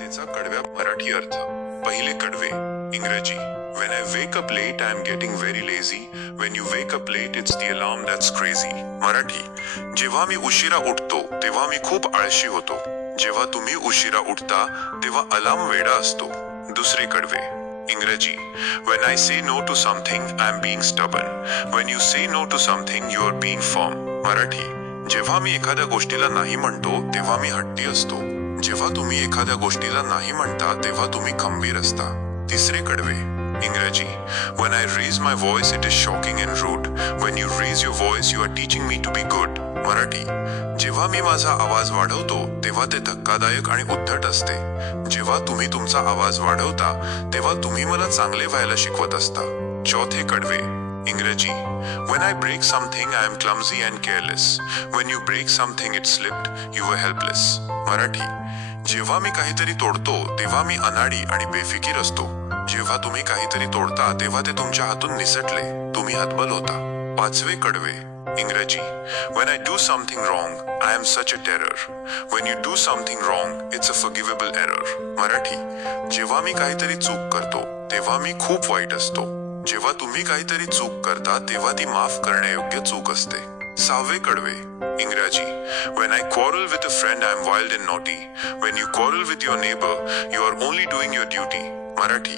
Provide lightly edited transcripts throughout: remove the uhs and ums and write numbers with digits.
कथेचा कडव्या मराठी अर्थ. पहिले कडवे. इंग्रजी. When I wake up late, I am getting very lazy. When you wake up late, it's the alarm that's crazy. Marathi. जेव्हा मी उशिरा उठतो तेव्हा मी खूप आळशी होतो. जेव्हा तुम्ही उशिरा उठता तेव्हा अलार्म वेडा असतो. दुसरे कडवे. इंग्रजी. When I say no to something, I am being stubborn. When you say no to something, you are being firm. Marathi. जेव्हा मी एखाद्या गोष्टीला नाही म्हणतो तेव्हा मी हट्टी असतो. जेव्हा तुम्ही एखाद्या गोष्टीला नाही म्हणता तेव्हा तुम्ही खंबीर असता. तिसरे कडवे. इंग्रजी. When I raise my voice, it is shocking and rude. When you raise your voice, you are teaching me to be good. Marathi. जेव्हा मी माझा आवाज वाढवतो तेव्हा ते धक्कादायक आणि उद्धट असते. जेव्हा तुम्ही तुमचा आवाज वाढवता तेव्हा तुम्ही मला चांगले व्हायला शिकवत असता. चौथे कडवे. इंग्रजी. When I break something, I am clumsy and careless. When you break something, it slipped. You were helpless. Marathi. जेव्हा मी काहीतरी तोडतो तेव्हा मी अनाडी आणि बेफिकीर असतो. जेव्हा तुम्ही काहीतरी तोडता तेव्हा ते तुमच्या हातून निसटले. तुम्ही हतबल होता. पाचवे कडवे. इंग्रजी. When I do something wrong, I am such a terror. When you do something wrong, it's a forgivable error. Marathi. जेव्हा मी काहीतरी चूक करतो तेव्हा मी खूप वाईट असतो. जेव्हा तुम्ही काहीतरी चूक करता तेव्हा ती माफ करण्यायोग्य चूक असते. सहावे कडवे. इंग्रजी. When I quarrel with a friend, I am wild and naughty. When you quarrel with your neighbor, you are only doing your duty. Marathi.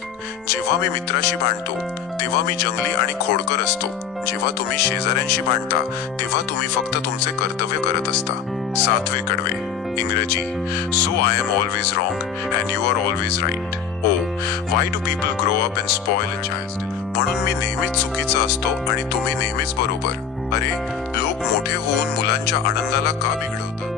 जेव्हा मी मित्राशी भांडतो तेव्हा मी जंगली आणि खोडकर असतो. जेव्हा तुम्ही शेजाऱ्यांशी भांडता तेव्हा तुम्ही फक्त तुमचे कर्तव्य करत असता. सातवे कडवे. इंग्रजी. So I am always wrong and you are always right. Oh, why do people grow up and spoil a child? म्हणून मी नेहमीच चुकीचा असतो आणि तुम्ही नेहमीच बरोबर. अरे, लोक मोठे होऊन मुलांच्या आनंदाला का बिघडवतात?